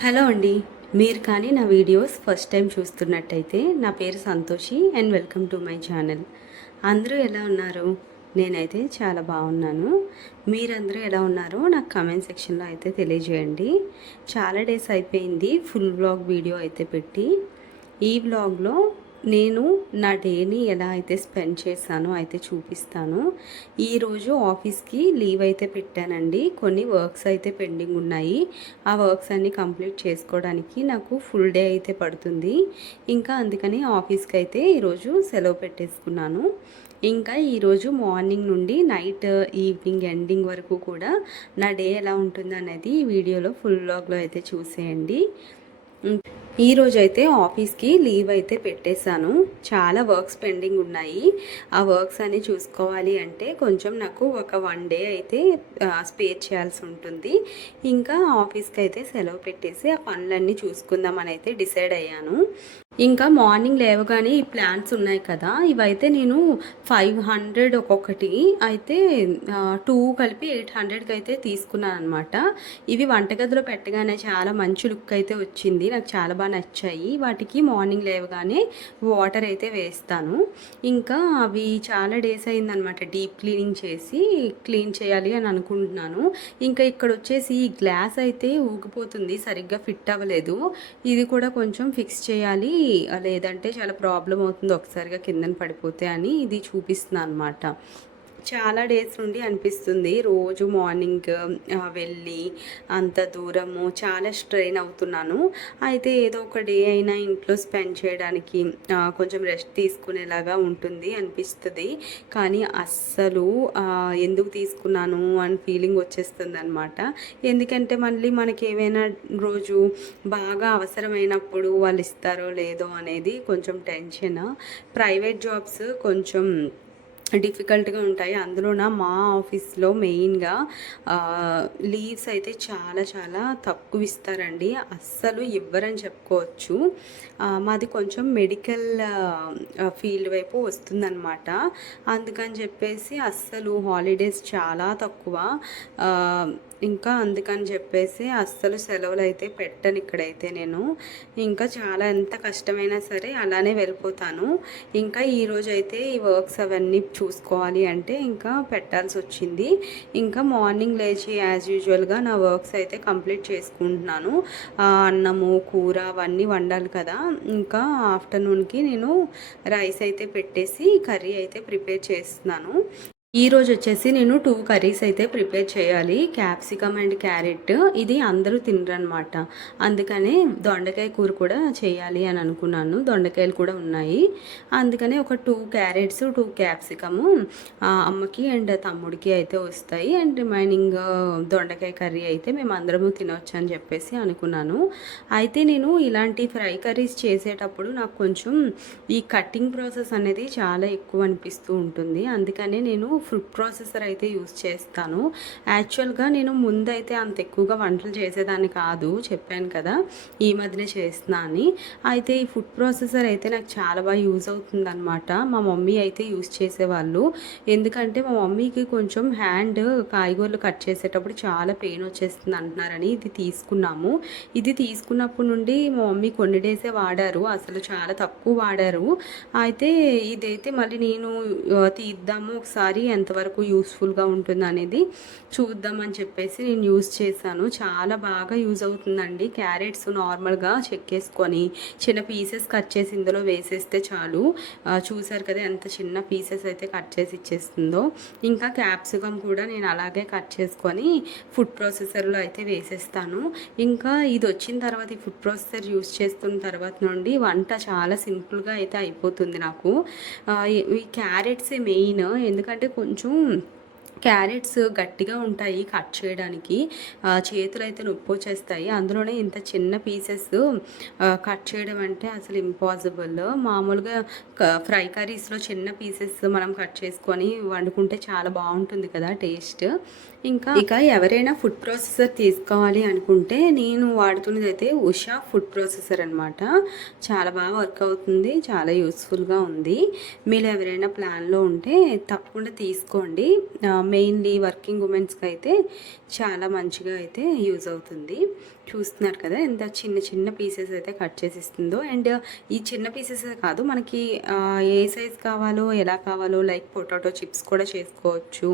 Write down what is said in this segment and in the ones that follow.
Hello అండి. మీరు కానీ నా వీడియోస్ ఫస్ట్ టైం చూస్తున్నట్టయితే నా పేరు Santoshi and welcome to my channel. అందరూ ఎలా ఉన్నారు? నేనైతే చాలా బాగున్నాను. మీరందరూ ఎలా ఉన్నారో నాకు కామెంట్ సెక్షన్లో అయితే తెలియజేయండి. చాలా డేస్ అయిపోయింది ఫుల్ వ్లాగ్ వీడియో అయితే పెట్టి. ఈ వ్లాగ్లో నేను నా డేని ఎలా అయితే స్పెండ్ చేశానో అయితే చూపిస్తాను. ఈరోజు ఆఫీస్కి లీవ్ అయితే పెట్టానండి. కొన్ని వర్క్స్ అయితే పెండింగ్ ఉన్నాయి. ఆ వర్క్స్ అన్నీ కంప్లీట్ చేసుకోవడానికి నాకు ఫుల్ డే అయితే పడుతుంది. ఇంకా అందుకని ఆఫీస్కి అయితే ఈరోజు సెలవు పెట్టేసుకున్నాను. ఇంకా ఈరోజు మార్నింగ్ నుండి నైట్ ఈవినింగ్ ఎండింగ్ వరకు కూడా నా డే ఎలా ఉంటుంది అనేది ఈ వీడియోలో ఫుల్ వ్లాగ్లో అయితే చూసేయండి. ఈరోజు అయితే ఆఫీస్కి లీవ్ అయితే పెట్టేశాను. చాలా వర్క్స్ పెండింగ్ ఉన్నాయి. ఆ వర్క్స్ అన్ని చూసుకోవాలి అంటే కొంచెం నాకు ఒక 1 డే అయితే స్పేర్ చేయాల్సి ఉంటుంది. ఇంకా ఆఫీస్కి అయితే సెలవు పెట్టేసి ఆ పనులన్నీ చూసుకుందామని అయితే డిసైడ్ అయ్యాను. ఇంకా మార్నింగ్ లేవగానే ఈ ప్లాంట్స్ ఉన్నాయి కదా, ఇవైతే నేను 500 ఒక్కొక్కటి అయితే 2 కలిపి 800కి అయితే తీసుకున్నాను అనమాట. ఇవి వంటగదిలో పెట్టగానే చాలా మంచి లుక్ అయితే వచ్చింది. నాకు చాలా బాగా నచ్చాయి. వాటికి మార్నింగ్ లేవగానే వాటర్ అయితే వేస్తాను. ఇంకా అవి చాలా డేస్ అయిందనమాట డీప్ క్లీనింగ్ చేసి క్లీన్ చేయాలి అని అనుకుంటున్నాను. ఇంకా ఇక్కడ వచ్చేసి ఈ గ్లాస్ అయితే ఊగిపోతుంది, సరిగ్గా ఫిట్ అవ్వలేదు. ఇది కూడా కొంచెం ఫిక్స్ చేయాలి, లేదంటే చాలా ప్రాబ్లం అవుతుంది ఒకసారిగా కిందన పడిపోతే అని ఇది చూపిస్తున్నాను అనమాట. చాలా డేస్ నుండి అనిపిస్తుంది రోజు మార్నింగ్ వెళ్ళి అంత దూరము చాలా స్ట్రెయిన్ అవుతున్నాను. అయితే ఏదో ఒక డే అయినా ఇంట్లో స్పెండ్ చేయడానికి కొంచెం రెస్ట్ తీసుకునేలాగా ఉంటుంది అనిపిస్తుంది. కానీ అస్సలు ఎందుకు తీసుకున్నాను అని ఫీలింగ్ వచ్చేస్తుంది అనమాట. ఎందుకంటే మళ్ళీ మనకి ఏమైనా రోజు బాగా అవసరమైనప్పుడు వాళ్ళు ఇస్తారో లేదో అనేది కొంచెం టెన్షన్. ప్రైవేట్ జాబ్స్ కొంచెం డిఫికల్ట్గా ఉంటాయి. అందులోన మా ఆఫీస్లో మెయిన్గా లీవ్స్ అయితే చాలా చాలా తక్కువ ఇస్తారండి. అస్సలు ఇవ్వరని చెప్పుకోవచ్చు. మాది కొంచెం మెడికల్ ఫీల్డ్ వైపు వస్తుందన్నమాట. అందుకని చెప్పేసి అస్సలు హాలిడేస్ చాలా తక్కువ. ఇంకా అందుకని చెప్పేసి అస్సలు సెలవులు అయితే పెట్టను ఇక్కడైతే నేను. ఇంకా చాలా ఎంత కష్టమైనా సరే అలానే వెళ్ళిపోతాను. ఇంకా ఈరోజు అయితే ఈ వర్క్స్ అవన్నీ చూసుకోవాలి అంటే ఇంకా పెట్టాల్సి వచ్చింది. ఇంకా మార్నింగ్ లేచి యాజ్ యూజువల్గా నా వర్క్స్ అయితే కంప్లీట్ చేసుకుంటున్నాను. అన్నము కూర అవన్నీ వండాలి కదా. ఇంకా ఆఫ్టర్నూన్కి నేను రైస్ అయితే పెట్టేసి కర్రీ అయితే ప్రిపేర్ చేస్తున్నాను. ఈరోజు వచ్చేసి నేను 2 కర్రీస్ అయితే ప్రిపేర్ చేయాలి. క్యాప్సికమ్ అండ్ క్యారెట్ ఇది అందరూ తినరనమాట. అందుకనే దొండకాయ కూర కూడా చేయాలి అని అనుకున్నాను. దొండకాయలు కూడా ఉన్నాయి. అందుకనే ఒక 2 క్యారెట్స్ 2 క్యాప్సికము అమ్మకి అండ్ తమ్ముడికి అయితే వస్తాయి. అండ్ రిమైనింగ్ దొండకాయ కర్రీ అయితే మేము అందరము తినవచ్చు అని చెప్పేసి అనుకున్నాను. అయితే నేను ఇలాంటి ఫ్రై కర్రీస్ చేసేటప్పుడు నాకు కొంచెం ఈ కట్టింగ్ ప్రాసెస్ అనేది చాలా ఎక్కువ అనిపిస్తూ ఉంటుంది. అందుకనే నేను ఫుడ్ ప్రాసెసర్ అయితే యూస్ చేస్తాను. యాక్చువల్గా నేను ముందైతే అంత ఎక్కువగా వంటలు చేసేదాన్ని కాదు, చెప్పాను కదా ఈ మధ్యనే చేస్తున్నా అని. అయితే ఈ ఫుడ్ ప్రాసెసర్ అయితే నాకు చాలా బాగా యూజ్ అవుతుంది అనమాట. మా మమ్మీ అయితే యూజ్ చేసేవాళ్ళు. ఎందుకంటే మా మమ్మీకి కొంచెం హ్యాండ్ కాయగూరలు కట్ చేసేటప్పుడు చాలా పెయిన్ వచ్చేస్తుంది అంటున్నారని ఇది తీసుకున్నాము. ఇది తీసుకున్నప్పటి నుండి మా మమ్మీ కొన్ని డేసే వాడారు, అసలు చాలా తక్కువ వాడారు. అయితే ఇదైతే మళ్ళీ నేను తీద్దాము ఒకసారి ఎంతవరకు యూస్ఫుల్గా ఉంటుంది అనేది చూద్దామని చెప్పేసి నేను యూజ్ చేశాను. చాలా బాగా యూజ్ అవుతుందండి. క్యారెట్స్ నార్మల్గా చెక్కేసుకొని చిన్న పీసెస్ కట్ చేసి ఇందులో వేసేస్తే చాలు. చూసారు కదా ఎంత చిన్న పీసెస్ అయితే కట్ చేసి ఇచ్చేస్తుందో. ఇంకా క్యాప్సికమ్ కూడా నేను అలాగే కట్ చేసుకొని ఫుడ్ ప్రాసెసర్లో అయితే వేసేస్తాను. ఇంకా ఇది వచ్చిన తర్వాత ఈ ఫుడ్ ప్రాసెసర్ యూజ్ చేస్తున్న తర్వాత నుండి వంట చాలా సింపుల్గా అయితే అయిపోతుంది నాకు. ఈ క్యారెట్స్ మెయిన్, ఎందుకంటే కొంచెం క్యారెట్స్ గట్టిగా ఉంటాయి కట్ చేయడానికి, చేతులు అయితే నొప్పి వచ్చేస్తాయి. అందులోనే ఇంత చిన్న పీసెస్ కట్ చేయడం అంటే అసలు ఇంపాసిబుల్. మామూలుగా ఫ్రై కర్రీస్లో చిన్న పీసెస్ మనం కట్ చేసుకొని వండుకుంటే చాలా బాగుంటుంది కదా టేస్ట్. ఇక ఎవరైనా ఫుడ్ ప్రాసెసర్ తీసుకోవాలి అనుకుంటే నేను వాడుతున్నది అయితే ఉషా ఫుడ్ ప్రాసెసర్ అనమాట. చాలా బాగా వర్క్ అవుతుంది, చాలా యూస్ఫుల్గా ఉంది. మీరు ఎవరైనా ప్లాన్లో ఉంటే తప్పకుండా తీసుకోండి. మెయిన్లీ వర్కింగ్ ఉమెన్స్కి అయితే చాలా మంచిగా అయితే యూజ్ అవుతుంది. చూస్తున్నారు కదా ఎంత చిన్న చిన్న పీసెస్ అయితే కట్ చేసి ఇస్తుందో. అండ్ ఈ చిన్న పీసెస్ కాదు, మనకి ఏ సైజ్ కావాలో ఎలా కావాలో లైక్ పొటాటో చిప్స్ కూడా చేసుకోవచ్చు.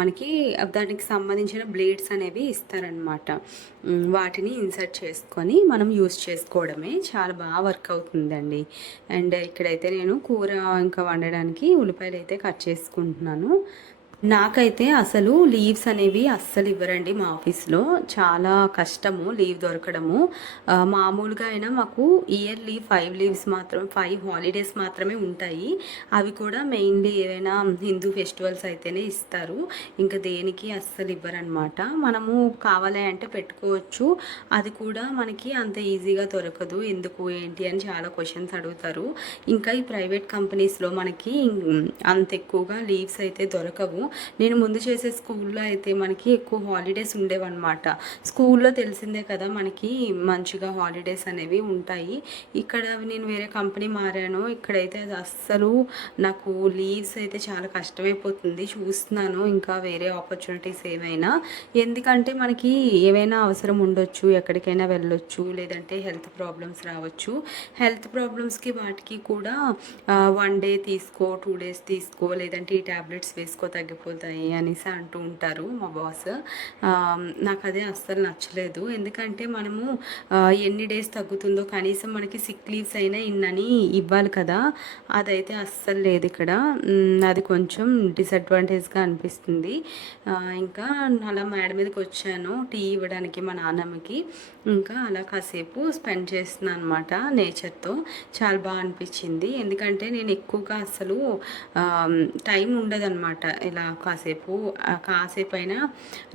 మనకి దానికి సంబంధించిన బ్లేడ్స్ అనేవి ఇస్తారనమాట. వాటిని ఇన్సర్ట్ చేసుకొని మనం యూస్ చేసుకోవడమే. చాలా బాగా వర్క్ అవుతుందండి. అండ్ ఇక్కడైతే నేను కూర ఇంకా వండడానికి ఉల్లిపాయలు అయితే కట్ చేసుకుంటున్నాను. నాకైతే అసలు లీవ్స్ అనేవి అస్సలు ఇవ్వరండి మా ఆఫీస్లో. చాలా కష్టము లీవ్ దొరకడము. మామూలుగా అయినా మాకు ఇయర్లీ 5 లీవ్స్ మాత్రం 5 హాలిడేస్ మాత్రమే ఉంటాయి. అవి కూడా మెయిన్లీ ఏవైనా హిందూ ఫెస్టివల్స్ అయితేనే ఇస్తారు. ఇంకా దేనికి అస్సలు ఇవ్వరనమాట. మనము కావాలి అంటే పెట్టుకోవచ్చు, అది కూడా మనకి అంత ఈజీగా దొరకదు. ఎందుకు ఏంటి అని చాలా క్వశ్చన్స్ అడుగుతారు. ఇంకా ఈ ప్రైవేట్ కంపెనీస్లో మనకి అంత ఎక్కువగా లీవ్స్ అయితే దొరకవు. నేను ముందు చేసే స్కూల్లో అయితే మనకి ఎక్కువ హాలిడేస్ ఉండేవన్నమాట. స్కూల్లో తెలిసిందే కదా మనకి మంచిగా హాలిడేస్ అనేవి ఉంటాయి. ఇక్కడ నేను వేరే కంపెనీ మారాను. ఇక్కడైతే అది అస్సలు నాకు లీవ్స్ అయితే చాలా కష్టమైపోతుంది. చూస్తున్నాను ఇంకా వేరే ఆపర్చునిటీస్ ఏమైనా, ఎందుకంటే మనకి ఏవైనా అవసరం ఉండొచ్చు, ఎక్కడికైనా వెళ్ళొచ్చు, లేదంటే హెల్త్ ప్రాబ్లమ్స్ రావచ్చు. హెల్త్ ప్రాబ్లమ్స్కి వాటికి కూడా 1 డే తీసుకో, 2 డేస్ తీసుకో, లేదంటే ఈ ట్యాబ్లెట్స్ వేసుకో తగ్గిపోతాయి అనేసి అంటూ ఉంటారు మా బాస్. నాకు అదే అస్సలు నచ్చలేదు. ఎందుకంటే మనము ఎన్ని డేస్ తగ్గుతుందో కనీసం మనకి సిక్ లీవ్స్ అయినా ఇన్నని ఇవ్వాలి కదా. అదైతే అస్సలు లేదు ఇక్కడ. అది కొంచెం డిసడ్వాంటేజ్గా అనిపిస్తుంది. ఇంకా అలా మేడ మీదకి వచ్చాను టీ ఇవ్వడానికి మా నాన్నమ్మకి. ఇంకా అలా కాసేపు స్పెండ్ చేస్తున్నాను అనమాట నేచర్తో. చాలా బాగా అనిపించింది. ఎందుకంటే నేను ఎక్కువగా అసలు టైం ఉండదన్నమాట ఇలా కాసేపు అయినా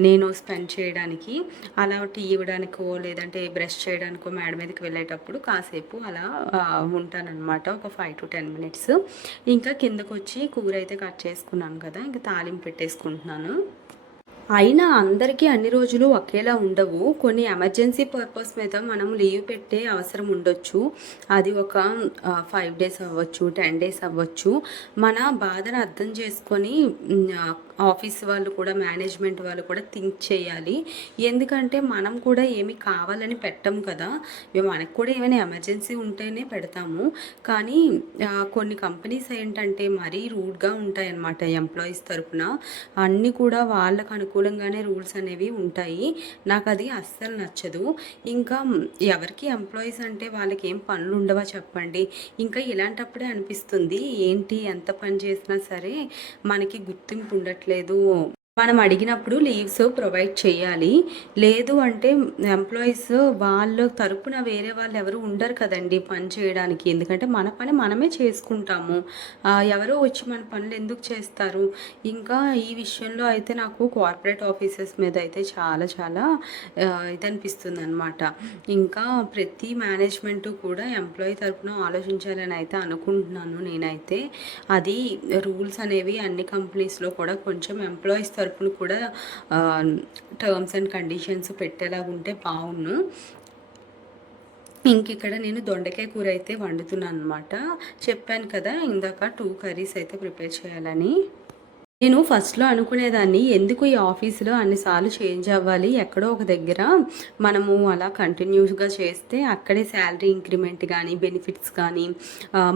నేను స్పెండ్ చేయడానికి. అలా టీ ఇవ్వడానికో లేదంటే బ్రష్ చేయడానికో మేడ మీదకి వెళ్ళేటప్పుడు కాసేపు అలా ఉంటానన్నమాట, ఒక 5 to 10 minutes. ఇంకా కిందకు వచ్చి కూర అయితే కట్ చేసుకున్నాను కదా, ఇంకా తాలింపు పెట్టేసుకుంటున్నాను. అయినా అందరికీ అన్ని రోజులు ఒకేలా ఉండవు. కొన్ని ఎమర్జెన్సీ పర్పస్ మీద మనం లీవ్ పెట్టే అవసరం ఉండొచ్చు. అది ఒక 5 days అవ్వచ్చు, 10 days అవ్వచ్చు. మన బాధను అర్థం చేసుకొని ఆఫీస్ వాళ్ళు కూడా, మేనేజ్మెంట్ వాళ్ళు కూడా థింక్ చేయాలి. ఎందుకంటే మనం కూడా ఏమి కావాలని పెట్టం కదా, మనకు కూడా ఏమైనా ఎమర్జెన్సీ ఉంటేనే పెడతాము. కానీ కొన్ని కంపెనీస్ ఏంటంటే మరీ రూడ్గా ఉంటాయన్నమాట ఎంప్లాయీస్ తరపున. అన్నీ కూడా వాళ్ళకు అనుకూలంగానే రూల్స్ అనేవి ఉంటాయి. నాకు అది అస్సలు నచ్చదు. ఇంకా ఎవరికి ఎంప్లాయీస్ అంటే వాళ్ళకి ఏం పనులు ఉండవా చెప్పండి. ఇంకా ఇలాంటప్పుడే అనిపిస్తుంది ఏంటి ఎంత పని చేసినా సరే మనకి గుర్తింపు ఉండట్లేదు, మనం అడిగినప్పుడు లీవ్స్ ప్రొవైడ్ చేయాలి. లేదు అంటే ఎంప్లాయీస్ వాళ్ళ తరపున వేరే వాళ్ళు ఎవరు ఉండరు కదండి పని చేయడానికి. ఎందుకంటే మన పని మనమే చేసుకుంటాము. ఎవరో వచ్చి మన పనులు ఎందుకు చేస్తారు. ఇంకా ఈ విషయంలో అయితే నాకు కార్పొరేట్ ఆఫీసెస్ మీద అయితే చాలా చాలా ఇది అనిపిస్తుంది అనమాట. ఇంకా ప్రతి మేనేజ్మెంట్ కూడా ఎంప్లాయీ తరపున ఆలోచించాలని అయితే అనుకుంటున్నాను నేనైతే. అది రూల్స్ అనేవి అన్ని కంపెనీస్లో కూడా కొంచెం ఎంప్లాయీస్ తరపున కూడా టర్మ్స్ అండ్ కండిషన్స్ పెట్టేలాగా ఉంటే బాగుండు. ఇంక ఇక్కడ నేను దొండకాయ కూర అయితే వండుతున్నాను అనమాట. చెప్పాను కదా ఇందాక 2 కర్రీస్ అయితే ప్రిపేర్ చేయాలని. నేను ఫస్ట్లో అనుకునేదాన్ని ఎందుకు ఈ ఆఫీసులో అన్నిసార్లు చేంజ్ అవ్వాలి, ఎక్కడో ఒక దగ్గర మనము అలా కంటిన్యూస్గా చేస్తే అక్కడే శాలరీ ఇంక్రిమెంట్ కానీ బెనిఫిట్స్ కానీ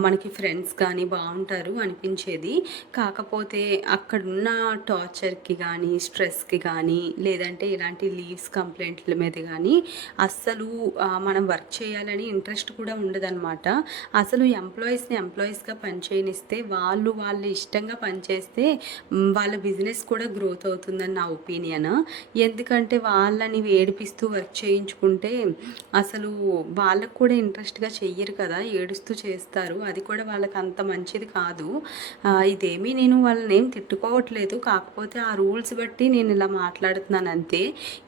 మనకి ఫ్రెండ్స్ కానీ బాగుంటారు అనిపించేది. కాకపోతే అక్కడున్న టార్చర్కి కానీ స్ట్రెస్కి కానీ లేదంటే ఇలాంటి లీవ్స్ కంప్లైంట్ల మీద కానీ అస్సలు మనం వర్క్ చేయాలని ఇంట్రెస్ట్ కూడా ఉండదన్నమాట. అసలు ఎంప్లాయీస్గా పనిచేయనిస్తే వాళ్ళు ఇష్టంగా పనిచేస్తే వాళ్ళ బిజినెస్ కూడా గ్రోత్ అవుతుందని నా ఒపీనియన్. ఎందుకంటే వాళ్ళని ఏడిపిస్తూ వర్క్ చేయించుకుంటే అసలు వాళ్ళకు కూడా ఇంట్రెస్ట్గా చెయ్యరు కదా, ఏడుస్తూ చేస్తారు. అది కూడా వాళ్ళకి అంత మంచిది కాదు. ఇదేమీ నేను వాళ్ళని ఏం తిట్టుకోవట్లేదు, కాకపోతే ఆ రూల్స్ బట్టి నేను ఇలా మాట్లాడుతున్నాను అంతే.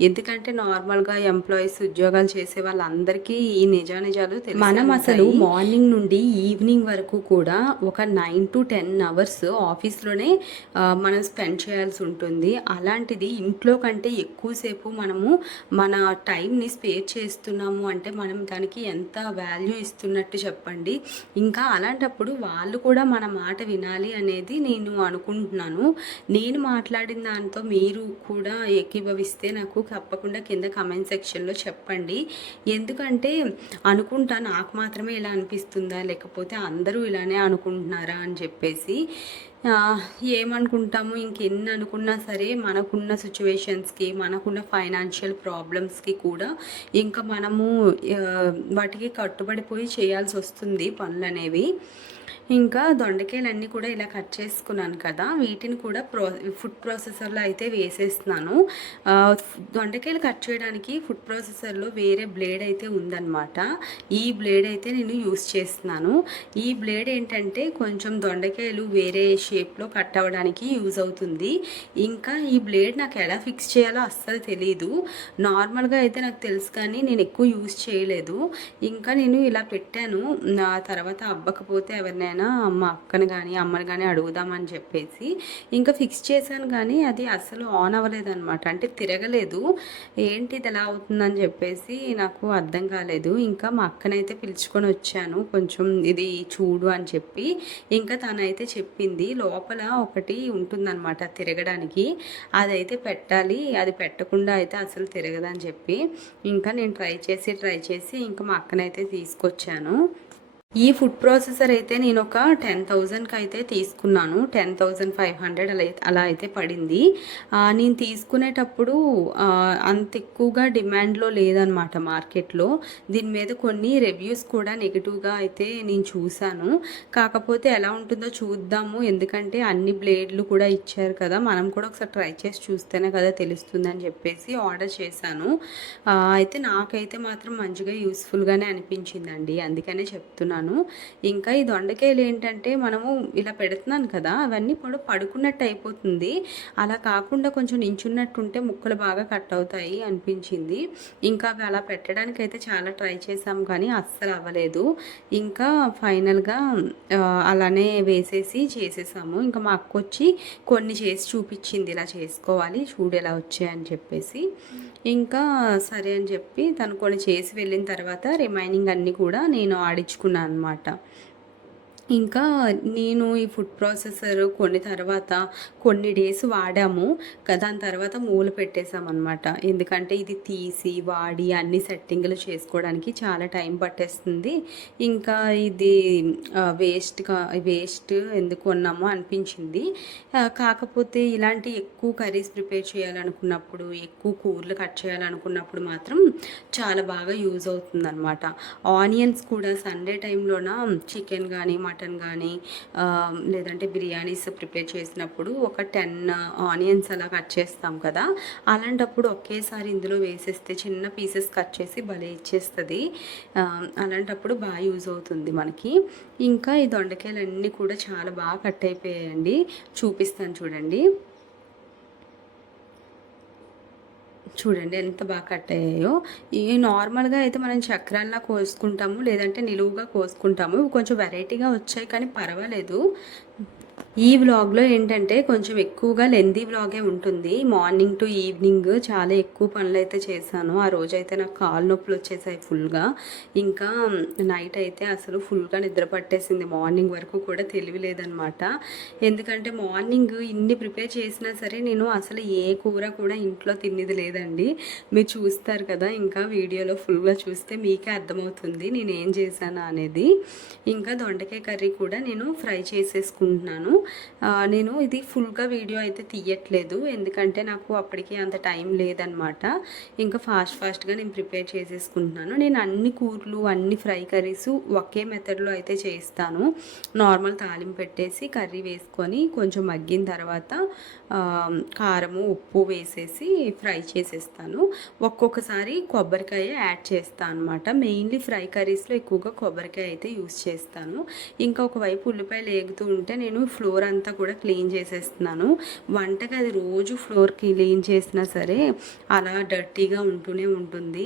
ఎందుకంటే నార్మల్గా ఎంప్లాయీస్ ఉద్యోగాలు చేసే వాళ్ళందరికీ ఈ నిజాలు తెలుసు. మనం అసలు మార్నింగ్ నుండి ఈవినింగ్ వరకు కూడా ఒక 9 to 10 hours ఆఫీస్లోనే మనం స్పెండ్ చేయాల్సి ఉంటుంది. అలాంటిది ఇంట్లో కంటే ఎక్కువసేపు మనము మన టైంని స్పేర్ చేస్తున్నాము అంటే మనం దానికి ఎంత వాల్యూ ఇస్తున్నట్టు చెప్పండి. ఇంకా అలాంటప్పుడు వాళ్ళు కూడా మన మాట వినాలి అనేది నేను అనుకుంటున్నాను. నేను మాట్లాడిన దాంతో మీరు కూడా ఏకీభవిస్తే నాకు తప్పకుండా కింద కామెంట్ సెక్షన్లో చెప్పండి. ఎందుకంటే అనుకుంటా నాకు మాత్రమే ఇలా అనిపిస్తుందా, లేకపోతే అందరూ ఇలానే అనుకుంటున్నారా అని చెప్పేసి. ఏమనుకుంటాము, ఇంకెన్ని అనుకున్నా సరే మనకున్న సిచ్యువేషన్స్కి, మనకున్న ఫైనాన్షియల్ ప్రాబ్లమ్స్కి కూడా ఇంకా మనము వాటికి కట్టుబడిపోయి చేయాల్సి వస్తుంది పనులనేవి. ఇంకా దొండకాయలన్నీ కూడా ఇలా కట్ చేసుకున్నాను కదా, వీటిని కూడా ఫుడ్ ప్రాసెసర్లో అయితే వేసేస్తున్నాను. దొండకాయలు కట్ చేయడానికి ఫుడ్ ప్రాసెసర్లో వేరే బ్లేడ్ అయితే ఉందన్నమాట. ఈ బ్లేడ్ అయితే నేను యూస్ చేస్తున్నాను. ఈ బ్లేడ్ ఏంటంటే కొంచెం దొండకాయలు వేరే షేప్లో కట్ అవ్వడానికి యూజ్ అవుతుంది. ఇంకా ఈ బ్లేడ్ నాకు ఎలా ఫిక్స్ చేయాలో అస్సలు తెలియదు. నార్మల్గా అయితే నాకు తెలుసు కానీ నేను ఎక్కువ యూజ్ చేయలేదు. ఇంకా నేను ఇలా పెట్టాను. నా తర్వాత అవ్వకపోతే ఎవరినైనా మా అక్కని కానీ అమ్మని కానీ అడుగుదామని చెప్పేసి ఇంకా ఫిక్స్ చేశాను. కానీ అది అసలు ఆన్ అవ్వలేదన్నమాట. అంటే తిరగలేదు. ఏంటి ఇది ఎలా అవుతుందని చెప్పేసి నాకు అర్థం కాలేదు. ఇంకా మా అక్కనైతే పిలుచుకొని వచ్చాను, కొంచెం ఇది చూడు అని చెప్పి. ఇంకా తనైతే చెప్పింది లోపల ఒకటి ఉంటుందన్నమాట తిరగడానికి, అదైతే పెట్టాలి, అది పెట్టకుండా అయితే అసలు తిరగదని చెప్పి. ఇంకా నేను ట్రై చేసి ఇంకా మా అక్కనైతే తీసుకొచ్చాను. ఈ ఫుడ్ ప్రాసెసర్ అయితే నేను ఒక 10,000కి అయితే తీసుకున్నాను. 10,500 అలా అయితే పడింది. నేను తీసుకునేటప్పుడు అంత ఎక్కువగా డిమాండ్లో లేదనమాట మార్కెట్లో. దీని మీద కొన్ని రివ్యూస్ కూడా నెగిటివ్గా అయితే నేను చూశాను. కాకపోతే ఎలా ఉంటుందో చూద్దాము, ఎందుకంటే అన్ని బ్లేడ్లు కూడా ఇచ్చారు కదా, మనం కూడా ఒకసారి ట్రై చేసి చూస్తేనే కదా తెలుస్తుందని చెప్పేసి ఆర్డర్ చేశాను. అయితే నాకైతే మాత్రం మంచిగా యూస్ఫుల్గానే అనిపించిందండి, అందుకనే చెప్తున్నాను. ఇంకా ఈ దొండకాయలు ఏంటంటే మనము ఇలా పెడుతున్నాను కదా, అవన్నీ పడుకున్నట్టు అయిపోతుంది. అలా కాకుండా కొంచెం నించున్నట్టు ఉంటే ముక్కలు బాగా కట్ అవుతాయి అనిపించింది. ఇంకా అవి అలా పెట్టడానికి అయితే చాలా ట్రై చేసాం కానీ అస్సలు అవ్వలేదు. ఇంకా ఫైనల్గా అలానే వేసేసి చేసేసాము. ఇంకా మా అక్క వచ్చి కొన్ని చేసి చూపించింది, ఇలా చేసుకోవాలి చూడు ఎలా వచ్చాయని చెప్పేసి. ఇంకా సరే అని చెప్పి తను కొన్ని చేసి వెళ్ళిన తర్వాత రిమైనింగ్ అన్నీ కూడా నేను ఆడించుకున్నాను అనమాట. ఇంకా నేను ఈ ఫుడ్ ప్రాసెసర్ కొన్ని డేస్ వాడాము కదా, దాని తర్వాత మూల పెట్టేసామన్నమాట. ఎందుకంటే ఇది తీసి వాడి అన్ని సెట్టింగ్లు చేసుకోవడానికి చాలా టైం పట్టేస్తుంది. ఇంకా ఇది వేస్ట్ ఎందుకు కొన్నామో అనిపించింది. కాకపోతే ఇలాంటి ఎక్కువ కర్రీస్ ప్రిపేర్ చేయాలనుకున్నప్పుడు, ఎక్కువ కూరలు కట్ చేయాలనుకున్నప్పుడు మాత్రం చాలా బాగా యూజ్ అవుతుంది అనమాట. ఆనియన్స్ కూడా సండే టైంలోన చికెన్ కానీ మటన్ కానీ లేదంటే బిర్యానీస్ ప్రిపేర్ చేసినప్పుడు ఒక 10 ఆనియన్స్ అలా కట్ చేస్తాం కదా, అలాంటప్పుడు ఒకేసారి ఇందులో వేసేస్తే చిన్న పీసెస్ కట్ చేసి భలే ఇచ్చేస్తుంది. అలాంటప్పుడు బాగా యూజ్ అవుతుంది మనకి. ఇంకా ఈ దొండకాయలన్నీ కూడా చాలా బాగా కట్ అయిపోయాయండి, చూపిస్తాను చూడండి. చూడండి ఎంత బాగా కట్ అయ్యాయో. ఈ నార్మల్గా అయితే మనం చక్రాల్లా కోసుకుంటాము, లేదంటే నిలువుగా కోసుకుంటాము. కొంచెం వెరైటీగా వచ్చాయి కానీ పర్వాలేదు. ఈ వ్లాగ్లో ఏంటంటే కొంచెం ఎక్కువగా లెందీ వ్లాగే ఉంటుంది. మార్నింగ్ టు ఈవినింగ్ చాలా ఎక్కువ పనులు అయితే చేశాను. ఆ రోజైతే నాకు కాళ్ళు నొప్పులు వచ్చేసాయి ఫుల్గా. ఇంకా నైట్ అయితే అసలు ఫుల్గా నిద్ర పట్టేసింది, మార్నింగ్ వరకు కూడా తెలివి లేదనమాట. ఎందుకంటే మార్నింగ్ ఇన్ని ప్రిపేర్ చేసినా సరే నేను అసలు ఏ కూర కూడా ఇంట్లో తినేది లేదండి. మీరు చూస్తారు కదా, ఇంకా వీడియోలో ఫుల్గా చూస్తే మీకే అర్థమవుతుంది నేను ఏం చేశాను అనేది. ఇంకా దొండకాయ కర్రీ కూడా నేను ఫ్రై చేసేసుకుంటున్నాను. నేను ఇది ఫుల్గా వీడియో అయితే తీయట్లేదు, ఎందుకంటే నాకు అప్పటికి అంత టైం లేదనమాట. ఇంకా ఫాస్ట్గా నేను ప్రిపేర్ చేసేసుకుంటున్నాను. నేను అన్ని కూరలు అన్ని ఫ్రై కర్రీస్ ఒకే మెథడ్లో అయితే చేస్తాను. నార్మల్ తాలింపు పెట్టేసి కర్రీ వేసుకొని కొంచెం మగ్గిన తర్వాత కారము ఉప్పు వేసేసి ఫ్రై చేసేస్తాను. ఒక్కొక్కసారి కొబ్బరికాయ యాడ్ చేస్తాను అనమాట. మెయిన్లీ ఫ్రై కర్రీస్లో ఎక్కువగా కొబ్బరికాయ అయితే యూస్ చేస్తాను. ఇంకా ఒకవైపు ఉల్లిపాయలు వేగుతూ ఉంటే నేను ఫ్లోర్ ఫ్లోర్ అంతా కూడా క్లీన్ చేసేస్తున్నాను. వంటగది రోజు ఫ్లోర్ క్లీన్ చేసినా సరే అలా డర్టీగా ఉంటూనే ఉంటుంది.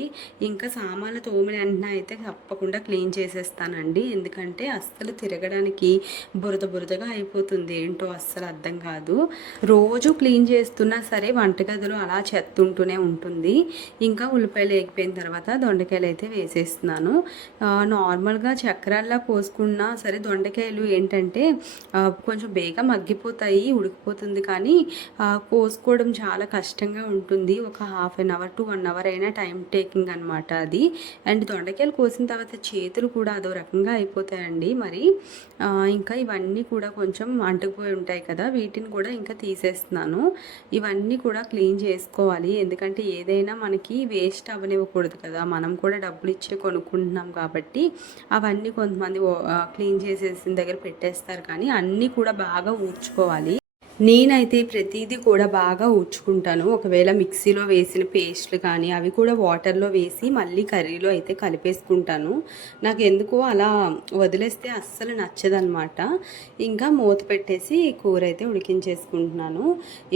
ఇంకా సామాన్లు తోమిన వెంటనే అయితే తప్పకుండా క్లీన్ చేసేస్తానండి. ఎందుకంటే అస్సలు తిరగడానికి బురద బురదగా అయిపోతుంది. ఏంటో అస్సలు అర్థం కాదు. రోజు క్లీన్ చేస్తున్నా సరే వంటగదిలో అలా చెత్త ఉంటూనే ఉంటుంది. ఇంకా ఉల్లిపాయలు వేగిపోయిన తర్వాత దొండకాయలు అయితే వేసేస్తున్నాను. నార్మల్గా చక్రాల్లా కోసుకున్నా సరే దొండకాయలు ఏంటంటే కొంచెం బేగా మగ్గిపోతాయి, ఉడికిపోతుంది. కానీ కోసుకోవడం చాలా కష్టంగా ఉంటుంది. ఒక half an hour to 1 hour అయినా టైం టేకింగ్ అనమాట అది. అండ్ దొండకాయలు కోసిన తర్వాత చేతులు కూడా అదో రకంగా అయిపోతాయండి. మరి ఇంకా ఇవన్నీ కూడా కొంచెం అంటుకుపోయి ఉంటాయి కదా, వీటిని కూడా ఇంకా తీసేస్తున్నాను. ఇవన్నీ కూడా క్లీన్ చేసుకోవాలి. ఎందుకంటే ఏదైనా మనకి వేస్ట్ అవ్వనివ్వకూడదు కదా, మనం కూడా డబ్బులు ఇచ్చే కొనుక్కుంటున్నాం కాబట్టి. అవన్నీ కొంతమంది క్లీన్ చేసేసిన దగ్గర పెట్టేస్తారు, కానీ అన్నీ కూడా బాగా ఊడ్చుకోవాలి. నేనైతే ప్రతిదీ కూడా బాగా ఊడ్చుకుంటాను. ఒకవేళ మిక్సీలో వేసిన పేస్ట్లు కానీ అవి కూడా వాటర్లో వేసి మళ్ళీ కర్రీలో అయితే కలిపేసుకుంటాను. నాకు ఎందుకో అలా వదిలేస్తే అస్సలు నచ్చదనమాట. ఇంకా మూత పెట్టేసి కూర అయితే ఉడికించేసుకుంటున్నాను.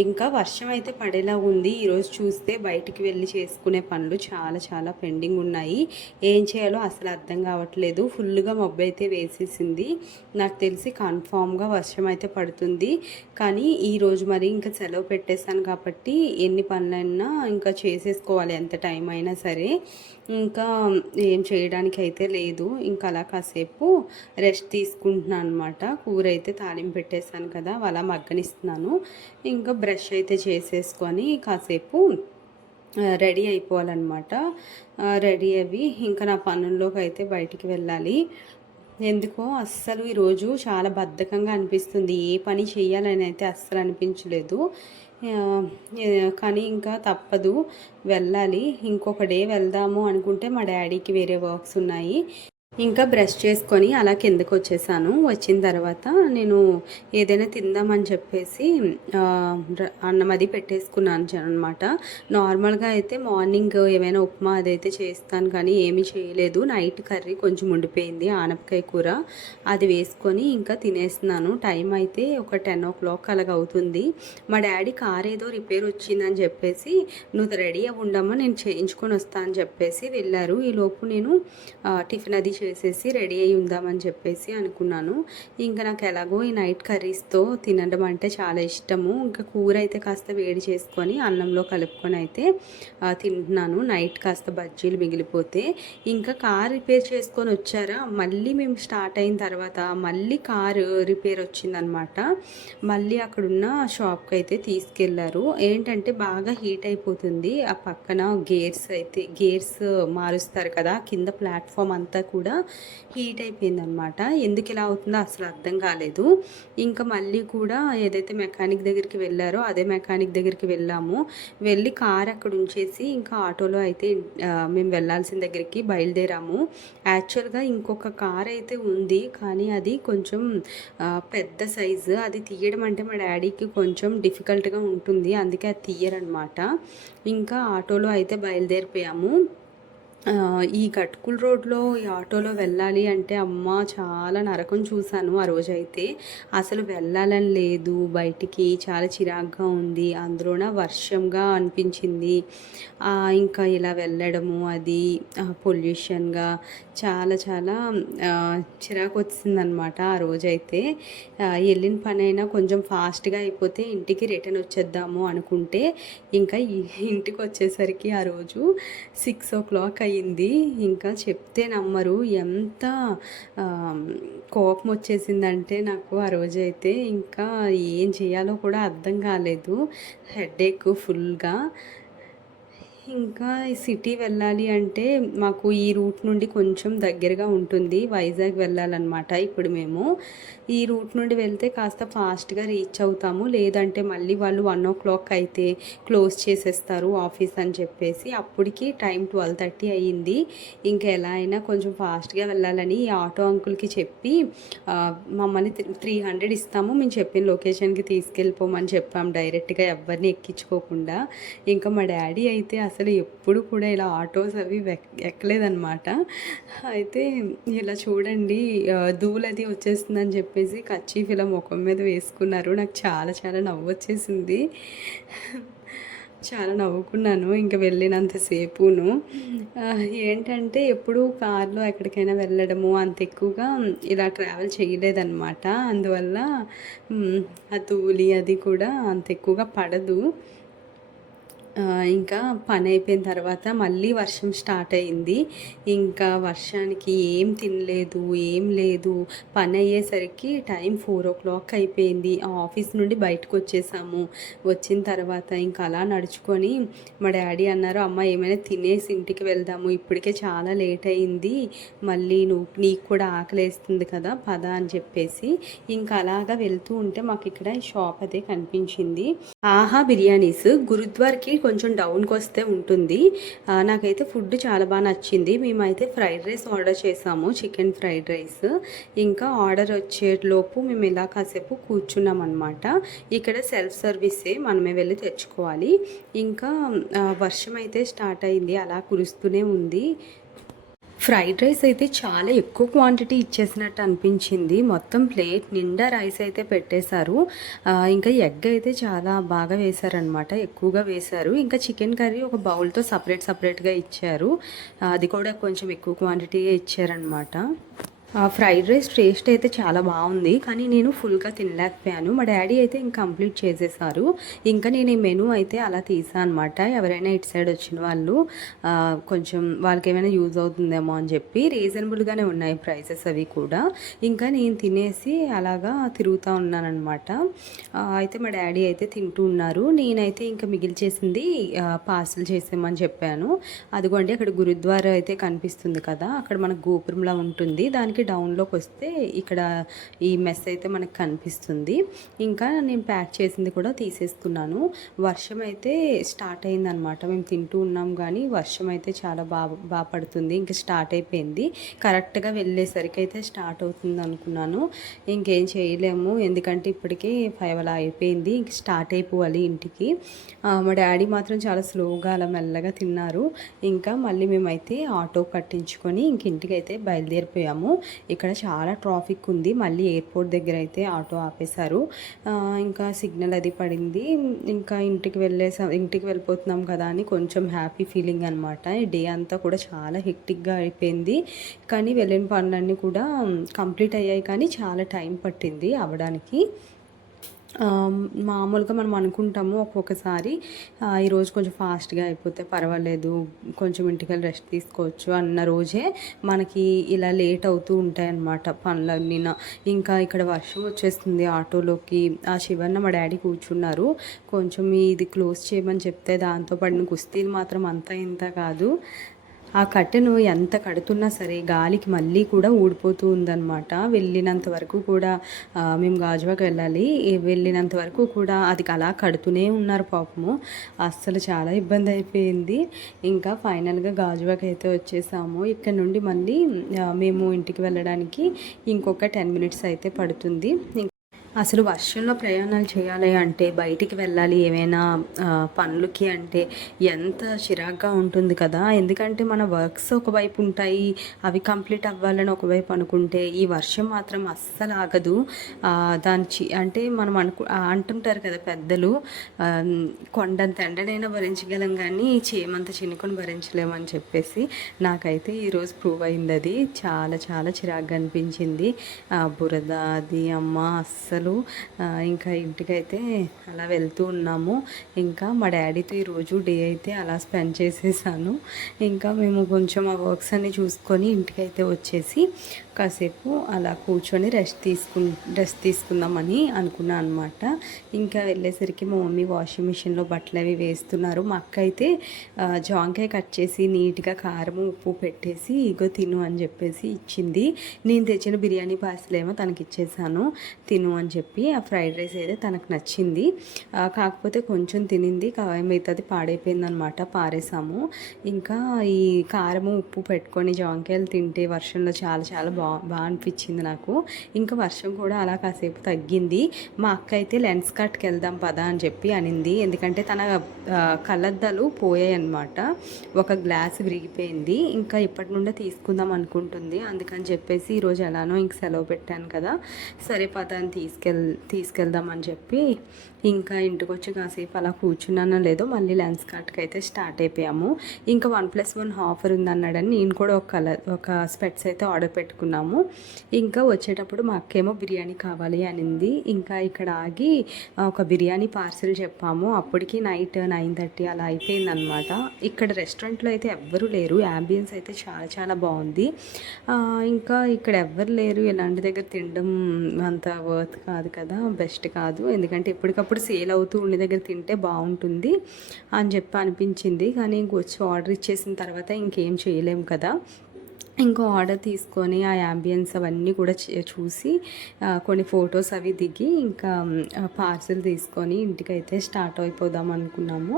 ఇంకా వర్షం అయితే పడేలా ఉంది. ఈరోజు చూస్తే బయటికి వెళ్ళి చేసుకునే పనులు చాలా చాలా పెండింగ్ ఉన్నాయి. ఏం చేయాలో అసలు అర్థం కావట్లేదు. ఫుల్గా మబ్బు అయితే వేసేసింది. నాకు తెలిసి కన్ఫామ్గా వర్షం అయితే పడుతుంది. కానీ ఈరోజు మరి ఇంకా సెలవు పెట్టేశాను కాబట్టి ఎన్ని పనులైనా ఇంకా చేసేసుకోవాలి, ఎంత టైం అయినా సరే. ఇంకా ఏం చేయడానికి అయితే లేదు. ఇంకా అలా కాసేపు రెస్ట్ తీసుకుంటున్నాను అనమాట. కూర అయితే తాలింపు పెట్టేశాను కదా, అలా మగ్గనిస్తున్నాను. ఇంకా బ్రష్ అయితే చేసేసుకొని కాసేపు రెడీ అయిపోవాలన్నమాట. రెడీ అవి ఇంకా నా పనుల్లోకి అయితే బయటికి వెళ్ళాలి. ఎందుకో అస్సలు ఈరోజు చాలా బద్ధకంగా అనిపిస్తుంది. ఏ పని చేయాలని అయితే అస్సలు అనిపించలేదు. కానీ ఇంకా తప్పదు, వెళ్ళాలి. ఇంకొక డే వెళ్దాము అనుకుంటే మా డాడీకి వేరే వర్క్స్ ఉన్నాయి. ఇంకా బ్రష్ చేసుకొని అలా కిందకు వచ్చేసాను. వచ్చిన తర్వాత నేను ఏదైనా తిందామని చెప్పేసి అన్నం అది పెట్టేసుకున్నాను అనమాట. నార్మల్గా అయితే మార్నింగ్ ఏమైనా ఉప్మా అదైతే చేస్తాను, కానీ ఏమీ చేయలేదు. నైట్ కర్రీ కొంచెం ఉండిపోయింది, ఆనపకాయ కూర, అది వేసుకొని ఇంకా తినేస్తున్నాను. టైం అయితే ఒక 10 o'clock అలాగ అవుతుంది. మా డాడీ కార్ ఏదో రిపేర్ వచ్చిందని చెప్పేసి నువ్వు రెడీ అవ్వ ఉండమ్మా, నేను చేయించుకొని వస్తాను అని చెప్పేసి వెళ్ళారు. ఈలోపు నేను టిఫిన్ అది చేసేసి రెడీ అయ్యి ఉందామని చెప్పేసి అనుకున్నాను. ఇంకా నాకు ఎలాగో ఈ నైట్ కర్రీస్తో తినడం అంటే చాలా ఇష్టము. ఇంకా కూర అయితే కాస్త వేడి చేసుకొని అన్నంలో కలుపుకొని అయితే తింటున్నాను. నైట్ కాస్త బజ్జీలు మిగిలిపోతే ఇంకా కార్ రిపేర్ చేసుకొని వచ్చారా, మళ్ళీ మేము స్టార్ట్ అయిన తర్వాత మళ్ళీ కారు రిపేర్ వచ్చిందనమాట. మళ్ళీ అక్కడున్న షాప్కి అయితే తీసుకెళ్లారు. ఏంటంటే బాగా హీట్ అయిపోతుంది. ఆ పక్కన గేర్స్ మారుస్తారు కదా, కింద ప్లాట్ఫామ్ అంతా కూడా హీట్ అయిపోయిందనమాట. ఎందుకు ఇలా అవుతుందో అసలు అర్థం కాలేదు. ఇంకా మళ్ళీ కూడా ఏదైతే మెకానిక్ దగ్గరికి వెళ్ళారో అదే మెకానిక్ దగ్గరికి వెళ్ళాము. వెళ్ళి కార్ అక్కడ ఉంచేసి ఇంకా ఆటోలో అయితే మేము వెళ్ళాల్సిన దగ్గరికి బయలుదేరాము. యాక్చువల్గా ఇంకొక కార్ అయితే ఉంది, కానీ అది కొంచెం పెద్ద సైజు. అది తీయడం అంటే మా డాడీకి కొంచెం డిఫికల్ట్గా ఉంటుంది, అందుకే అది తీయరనమాట. ఇంకా ఆటోలో అయితే బయలుదేరిపోయాము. ఈ గట్కుల్ రోడ్లో ఈ ఆటోలో వెళ్ళాలి అంటే అమ్మ చాలా నరకం చూశాను ఆ రోజైతే. అసలు వెళ్ళాలని లేదు, బయటికి చాలా చిరాగ్గా ఉంది, అందులోన వర్షంగా అనిపించింది. ఇంకా ఇలా వెళ్ళడము అది పొల్యూషన్గా చాలా చాలా చిరాకు వచ్చిందనమాట ఆ రోజైతే. వెళ్ళిన పని అయినా కొంచెం ఫాస్ట్గా అయిపోతే ఇంటికి రిటర్న్ వచ్చేద్దాము అనుకుంటే ఇంకా ఇంటికి వచ్చేసరికి ఆ రోజు 6 o'clock అయ్యింది. ఇంకా చెప్తే నమ్మరు, ఎంత కోపం వచ్చేసిందంటే నాకు ఆ రోజైతే. ఇంకా ఏం చేయాలో కూడా అర్థం కాలేదు, హెడేక్ ఫుల్గా. ఇంకా ఈ సిటీ వెళ్ళాలి అంటే మాకు ఈ రూట్ నుండి కొంచెం దగ్గరగా ఉంటుంది. వైజాగ్ వెళ్ళాలన్నమాట. ఇప్పుడు మేము ఈ రూట్ నుండి వెళ్తే కాస్త ఫాస్ట్గా రీచ్ అవుతాము. లేదంటే మళ్ళీ వాళ్ళు 1 o'clock అయితే క్లోజ్ చేసేస్తారు ఆఫీస్ అని చెప్పేసి. అప్పటికి టైం 12:30 అయ్యింది. ఇంకా ఎలా అయినా కొంచెం ఫాస్ట్గా వెళ్ళాలని ఈ ఆటో అంకుల్కి చెప్పి మమ్మల్ని 300 ఇస్తాము, మేము చెప్పిన లొకేషన్కి తీసుకెళ్ళిపోమని చెప్పాము డైరెక్ట్గా, ఎవరిని ఎక్కించుకోకుండా. ఇంకా మా డాడీ అయితే అసలు ఎప్పుడు కూడా ఇలా ఆటోస్ అవి ఎక్కలేదన్నమాట. అయితే ఇలా చూడండి ధూళది వచ్చేస్తుందని చెప్పేసి కర్చీఫ్ ఇలా ముఖం మీద వేసుకున్నారు. నాకు చాలా చాలా నవ్వొచ్చేసింది. చాలా నవ్వుకున్నాను ఇంక వెళ్ళినంతసేపును. ఏంటంటే ఎప్పుడూ కార్లో ఎక్కడికైనా వెళ్ళడము అంత ఎక్కువగా ఇలా ట్రావెల్ చేయలేదన్నమాట. అందువల్ల ఆ ధూళి అది కూడా అంత ఎక్కువగా పడదు. ఇంకా పని అయిపోయిన తర్వాత మళ్ళీ వర్షం స్టార్ట్ అయింది. ఇంకా వర్షానికి ఏం తినలేదు, ఏం లేదు. పని అయ్యేసరికి టైం 4:00 అయిపోయింది. ఆఫీస్ నుండి బయటకు వచ్చేసాము. వచ్చిన తర్వాత ఇంకా అలా నడుచుకొని మా డాడీ అన్నారు, అమ్మ ఏమైనా తినేసి ఇంటికి వెళ్దాము, ఇప్పటికే చాలా లేట్ అయింది, మళ్ళీ నీకు కూడా ఆకలేస్తుంది కదా పద అని చెప్పేసి ఇంకా అలాగా వెళ్తూ ఉంటే మాకు ఇక్కడ షాప్ అదే కనిపించింది. ఆహా బిర్యానీస్ గురుద్వార్కి కొంచెం డౌన్కి వస్తే ఉంటుంది. నాకైతే ఫుడ్ చాలా బాగా నచ్చింది. మేమైతే ఫ్రైడ్ రైస్ ఆర్డర్ చేసాము, చికెన్ ఫ్రైడ్ రైస్. ఇంకా ఆర్డర్ వచ్చేలోపు మేము ఇలా కాసేపు కూర్చున్నాం అనమాట. ఇక్కడ సెల్ఫ్ సర్వీసే, మనమే వెళ్ళి తెచ్చుకోవాలి. ఇంకా వర్షం అయితే స్టార్ట్ అయింది, అలా కురుస్తూనే ఉంది. ఫ్రైడ్ రైస్ అయితే చాలా ఎక్కువ క్వాంటిటీ ఇచ్చేసినట్టు అనిపించింది. మొత్తం ప్లేట్ నిండా రైస్ అయితే పెట్టేశారు. ఇంకా ఎగ్ అయితే చాలా బాగా వేశారనమాట, ఎక్కువగా వేశారు. ఇంకా చికెన్ కర్రీ ఒక బౌల్తో సపరేట్గా ఇచ్చారు. అది కూడా కొంచెం ఎక్కువ క్వాంటిటీగా ఇచ్చారనమాట. ఫ్రైడ్ రైస్ టేస్ట్ అయితే చాలా బాగుంది, కానీ నేను ఫుల్గా తినలేకపోయాను. మా డాడీ అయితే ఇంక కంప్లీట్ చేసేసారు. ఇంకా నేను ఈ మెనూ అయితే అలా తీసాను అనమాట. ఎవరైనా ఇటు సైడ్ వచ్చిన వాళ్ళు కొంచెం వాళ్ళకి ఏమైనా యూజ్ అవుతుందేమో అని చెప్పి రీజనబుల్గానే ఉన్నాయి ప్రైసెస్ అవి కూడా. ఇంకా నేను తినేసి అలాగా తిరుగుతూ ఉన్నానమాట. అయితే మా డాడీ అయితే తింటూ ఉన్నారు. నేనైతే ఇంకా మిగిల్చేసింది పార్సల్ చేసేమని చెప్పాను. అదిగోండి అక్కడ గురుద్వారా అయితే కనిపిస్తుంది కదా, అక్కడ మనకు గోపురంలా ఉంటుంది, దానికి డౌన్లోకి వస్తే ఇక్కడ ఈ మెస్ అయితే మనకు కనిపిస్తుంది. ఇంకా నేను ప్యాక్ చేసింది కూడా తీసేసుకున్నాను. వర్షం అయితే స్టార్ట్ అయిందనమాట. మేము తింటూ ఉన్నాం కానీ వర్షం అయితే చాలా బాగా పడుతుంది. ఇంకా స్టార్ట్ అయిపోయింది. కరెక్ట్గా వెళ్ళేసరికి అయితే స్టార్ట్ అవుతుంది అనుకున్నాను. ఇంకేం చేయలేము, ఎందుకంటే ఇప్పటికే 5 అలా అయిపోయింది. ఇంక స్టార్ట్ అయిపోవాలి ఇంటికి. మా డాడీ మాత్రం చాలా స్లోగా అలా మెల్లగా తిన్నారు. ఇంకా మళ్ళీ మేమైతే ఆటో కట్టించుకొని ఇంక ఇంటికి అయితే బయలుదేరిపోయాము. ఇక్కడ చాలా ట్రాఫిక్ ఉంది. మళ్ళీ ఎయిర్పోర్ట్ దగ్గర అయితే ఆటో ఆపేశారు. ఇంకా సిగ్నల్ అది పడింది. ఇంకా ఇంటికి వెళ్ళిపోతున్నాం కదా అని కొంచెం హ్యాపీ ఫీలింగ్ అనమాట. ఈ డే అంతా కూడా చాలా హెక్టిక్గా అయిపోయింది, కానీ వెళ్ళిన పనులన్నీ కూడా కంప్లీట్ అయ్యాయి, కానీ చాలా టైం పట్టింది అవ్వడానికి. మామూలుగా మనం అనుకుంటాము ఒక్కొక్కసారి ఈరోజు కొంచెం ఫాస్ట్గా అయిపోతే పర్వాలేదు, కొంచెం ఇంటికి వెళ్ళి రెస్ట్ తీసుకోవచ్చు అన్న రోజే మనకి ఇలా లేట్ అవుతూ ఉంటాయన్నమాట పనులన్నీ. ఇంకా ఇక్కడ వర్షం వచ్చేస్తుంది ఆటోలోకి. ఆ శివన్న మా డాడీ కూర్చున్నారు. కొంచెం ఇది క్లోజ్ చేయమని చెప్తే దాంతో పడిన కుస్తీలు మాత్రం అంతా ఇంత కాదు. ఆ కట్టెను ఎంత కడుతున్నా సరే గాలికి మళ్ళీ కూడా ఊడిపోతూ ఉందన్నమాట. వెళ్ళినంత వరకు కూడా మేము గాజువాక వెళ్ళాలి, వెళ్ళినంత వరకు కూడా అది అలా కడుతూనే ఉన్నారు పాపము. అస్సలు చాలా ఇబ్బంది అయిపోయింది. ఇంకా ఫైనల్గా గాజువాక అయితే వచ్చేసాము. ఇక్కడ నుండి మళ్ళీ మేము ఇంటికి వెళ్ళడానికి ఇంకొక 10 మినిట్స్ అయితే పడుతుంది. అసలు వర్షంలో ప్రయాణాలు చేయాలి అంటే, బయటికి వెళ్ళాలి ఏమైనా పనులకి అంటే ఎంత చిరాగ్గా ఉంటుంది కదా. ఎందుకంటే మన వర్క్స్ ఒకవైపు ఉంటాయి, అవి కంప్లీట్ అవ్వాలని ఒకవైపు అనుకుంటే ఈ వర్షం మాత్రం అస్సలు ఆగదు. అంటే మనం అంటుంటారు కదా పెద్దలు, కొండంత ఎండనైనా భరించగలం కానీ చేమంత చినుకొని భరించలేమని చెప్పేసి. నాకైతే ఈరోజు ప్రూవ్ అయింది అది. చాలా చాలా చిరాగ్గా అనిపించింది. బురద అది అమ్మ అస్సలు. ఇంకా ఇంటికైతే అలా వెళ్తూ ఉన్నాము. ఇంకా మా డాడీతో ఈరోజు డే అయితే అలా స్పెండ్ చేసేసాను. ఇంకా మేము కొంచెం ఆ వర్క్స్ అన్ని చూసుకొని ఇంటికైతే వచ్చేసి కాసేపు అలా కూర్చొని రెస్ట్ తీసుకుందామని అనుకున్నాను అనమాట. ఇంకా వెళ్ళేసరికి మా మమ్మీ వాషింగ్ మిషన్లో బట్టలు అవి వేస్తున్నారు. మా అక్క అయితే జాంకాయ కట్ చేసి నీట్గా కారం ఉప్పు పెట్టేసి ఇగో తిను అని చెప్పేసి ఇచ్చింది. నేను తెచ్చిన బిర్యానీ పార్సల్ ఏమో తనకి ఇచ్చేసాను, తిను అని చెప్పి ఆ ఫ్రైడ్ రైస్ అయితే తనకు నచ్చింది. కాకపోతే కొంచెం తినింది, మిగతాది పాడైపోయిందనమాట, పారేసాము. ఇంకా ఈ కారము ఉప్పు పెట్టుకొని జాంకాయలు తింటే వర్షంలో చాలా చాలా బాగా అనిపించింది నాకు. ఇంకా వర్షం కూడా అలా కాసేపు తగ్గింది. మా అక్క అయితే లెన్స్ కట్కి వెళ్దాం పదా అని చెప్పి అనింది. ఎందుకంటే తన కళ్ళద్దాలు పోయాయి అన్నమాట, ఒక గ్లాస్ విరిగిపోయింది. ఇంకా ఇప్పటి నుండే తీసుకుందాం అనుకుంటుంది. అందుకని చెప్పేసి ఈరోజు ఎలానో ఇంక సెలవు పెట్టాను కదా, సరే పదా అని తీసుకెళ్దామని చెప్పి ఇంకా ఇంటికి వచ్చి కాసేపు అలా కూర్చున్నానో లేదో మళ్ళీ లెన్స్ కట్కి అయితే స్టార్ట్ అయిపోయాము. ఇంకా 1+1 ఆఫర్ ఉందన్నాడని నేను కూడా ఒక స్పెట్స్ అయితే ఆర్డర్ పెట్టుకున్నాము. ఇంకా వచ్చేటప్పుడు మా అక్కేమో బిర్యానీ కావాలి అనింది. ఇంకా ఇక్కడ ఆగి ఒక బిర్యానీ పార్సిల్ చెప్పాము. అప్పటికి నైట్ 9:30 అలా అయిపోయిందనమాట. ఇక్కడ రెస్టారెంట్లో అయితే ఎవ్వరూ లేరు, యాంబియన్స్ అయితే చాలా చాలా బాగుంది. ఇంకా ఇక్కడ ఎవ్వరు లేరు, ఇలాంటి దగ్గర తినడం అంత వర్త్ కాదు కదా, బెస్ట్ కాదు. ఎందుకంటే ఎప్పటికప్పుడు సేల్ అవుతూ ఉండే దగ్గర తింటే బాగుంటుంది అని చెప్పి అనిపించింది. కానీ ఇంకొచ్చి ఆర్డర్ ఇచ్చేసిన తర్వాత ఇంకేం చేయలేము కదా. ఇంకో ఆర్డర్ తీసుకొని ఆ యాంబియన్స్ అవన్నీ కూడా చూసి కొన్ని ఫొటోస్ అవి దిగి ఇంకా పార్సిల్ తీసుకొని ఇంటికైతే స్టార్ట్ అయిపోదాం అనుకున్నాము.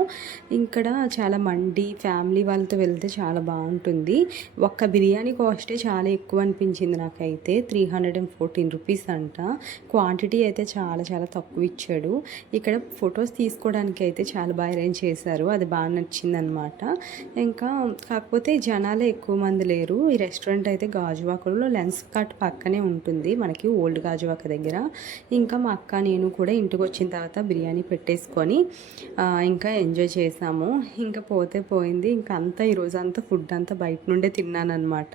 ఇక్కడ చాలా మండి ఫ్యామిలీ వాళ్ళతో వెళ్తే చాలా బాగుంటుంది. ఒక్క బిర్యానీ కాస్టే చాలా ఎక్కువ అనిపించింది నాకైతే, 314 రూపీస్ అంట. క్వాంటిటీ అయితే చాలా చాలా తక్కువ ఇచ్చాడు. ఇక్కడ ఫొటోస్ తీసుకోవడానికి అయితే చాలా బాగా అరేంజ్ చేశారు, అది బాగా నచ్చింది అనమాట. ఇంకా కాకపోతే జనాలే ఎక్కువ మంది లేరు. ఈ రెస్టారెంట్ అయితే గాజువాకలో లెన్స్ కట్ పక్కనే ఉంటుంది మనకి, ఓల్డ్ గాజువాక దగ్గర. ఇంకా మా అక్క నేను కూడా ఇంటికి వచ్చిన తర్వాత బిర్యానీ పెట్టేసుకొని ఇంకా ఎంజాయ్ చేసాము. ఇంకా పోతే పోయింది. ఇంకా అంతా ఈరోజు అంతా ఫుడ్ అంతా బయట నుండే తిన్నానమాట.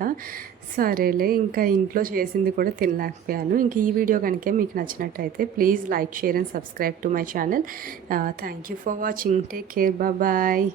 సరేలే ఇంకా ఇంట్లో చేసింది కూడా తినలేకపోయాను. ఇంక ఈ వీడియో కనుక మీకు నచ్చినట్టయితే please like, share and subscribe to my channel. Thank you for watching. Take care, bye.